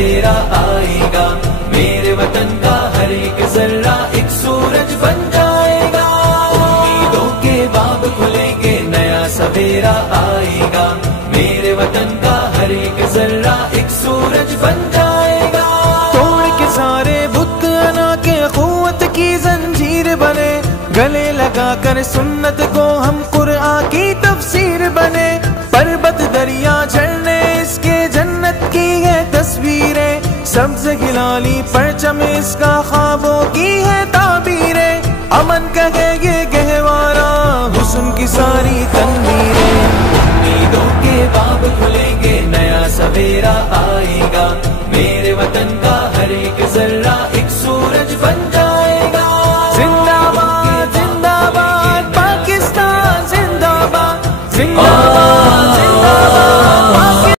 سویرا آئے گا، میرے وطن کا ہر ایک ذرہ ایک سورج بن جائے گا، امیدوں کے باب کھلیں گے، نیا سویرا آئے گا، میرے وطن کا ہر ایک ذرہ ایک سورج بن جائے گا۔ توڑ کے سارے بت انا کے قوت کی زنجیر بنے، گلے لگا کر سنت کو ہم قرآن کی تفسیر بنے، پربت دریا جھرنے اس کے جنت کی ہے تصویریں، سبز گلالی پرچم اس کا خوابوں کی ہے تعبیریں، امن کہے یہ گہوارہ حسن کی ساری تنویریں، امیدوں کے باب کھلیں گے، نیا سویرا